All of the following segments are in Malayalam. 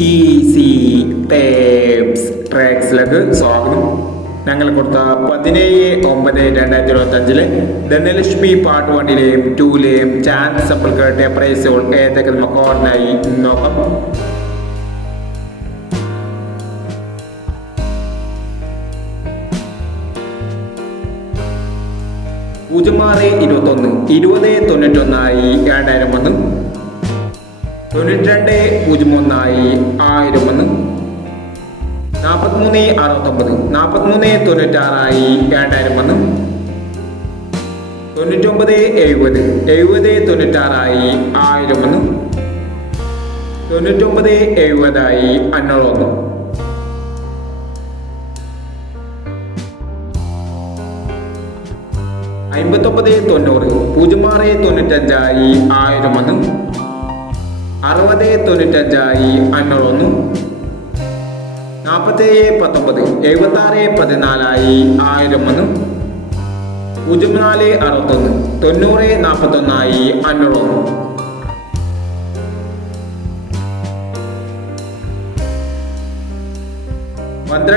ഈസി ടേപ്സ് ട്രാക്സിലേക്ക് സ്വാഗതം. ഞങ്ങൾ കൊടുത്ത 17/9/2025 ധനലക്ഷ്മി പാർട്ട് 1ലെയും 2ലെയും ചാൻസ് സമ്പിൾ കേട്ട പ്രൈസുകൾ ഏതൊക്കെ നമുക്ക് ഓർമ്മയായി നോക്കാം. പൂജ്യമാറ് 21 2091 2001 9201 1001 43 69 43 96 2001 99 70 70 96 1001 99 70 501 59 90 06 95 1001 60 95 501 47 19 76 14 1001 04 61 90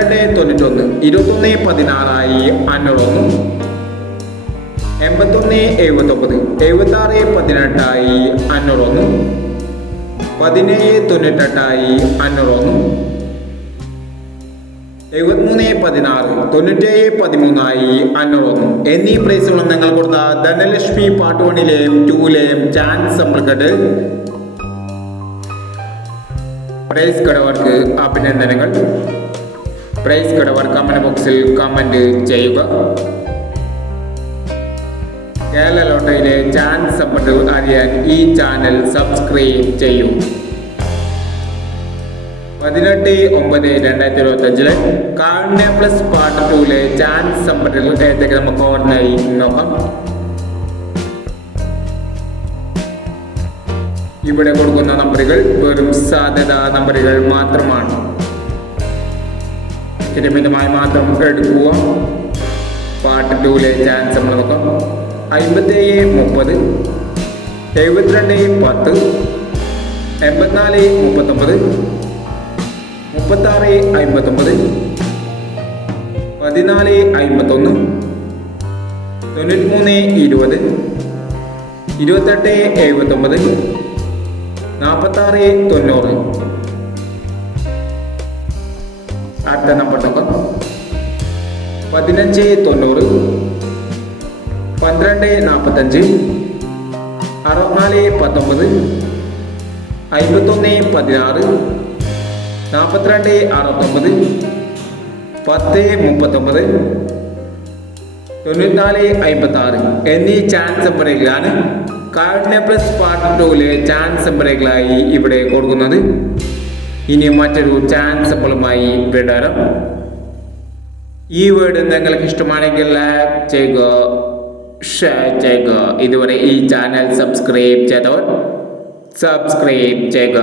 41 501 12 91 21 16 501 81 79 76 18 501 17 98 501 73 16 97 13 501 എന്നീ പ്രൈസുകൾ നിങ്ങൾ കൊടുത്ത ധനലക്ഷ്മി പാർട്ട് 1ലെയും 2ലെയും ചാൻസ് സമ്പർക്കട്ട് പ്രൈസ് കടവർക്ക് അഭിനന്ദനങ്ങൾ. പ്രൈസ് കടവർ കമന്റ് ബോക്സിൽ കമന്റ് ചെയ്യുക. കേരള ലോട്ടറിയിലെ ചാൻസ് സമ്പർക്കങ്ങൾ അറിയാൻ ഈ ചാനൽ സബ്സ്ക്രൈബ് ചെയ്യൂ. 18/9/2025 കാരുണ്യ പ്ലസ് പാർട്ട് 2ലെ ചാൻസ് സമ്പർക്കങ്ങൾ ഏതൊക്കെ നമുക്ക് ഓർമ്മയായി നോക്കാം. ഇവിടെ കൊടുക്കുന്ന നമ്പറുകൾ വെറും സാധ്യതാ നമ്പറുകൾ മാത്രമാണ്. പരിമിതമായി മാത്രം എടുക്കുക. പാർട്ട് 2ലെ ചാൻസ് നമ്മൾ നോക്കാം. 57 30 72 10 84 39 36 59 14 51 93 20 28 79 46 90. അടുത്ത നമ്പർ നോക്കാം. 15 90 12 45 64 19 51 16 42 69 10 39 94 56 എന്നീ ചാൻസ് നമ്പറുകളാണ് കാരുണ്യ പ്ലസ് പാർട്ട് 2ലെ ചാൻസ് നമ്പറുകളായി ഇവിടെ കൊടുക്കുന്നത്. ഇനി മറ്റൊരു ചാൻസ് നമ്പറുമായി വിടാം. ഈ വീഡിയോ നിങ്ങൾക്ക് ഇഷ്ടമാണെങ്കിൽ ലൈക്ക് ചെയ്യുക, ഷെയർ ചെയ്യുക. ഇതുവരെ ഈ ചാനൽ സബ്സ്ക്രൈബ് ചെയ്തവർ സബ്സ്ക്രൈബ് ചെയ്യുക.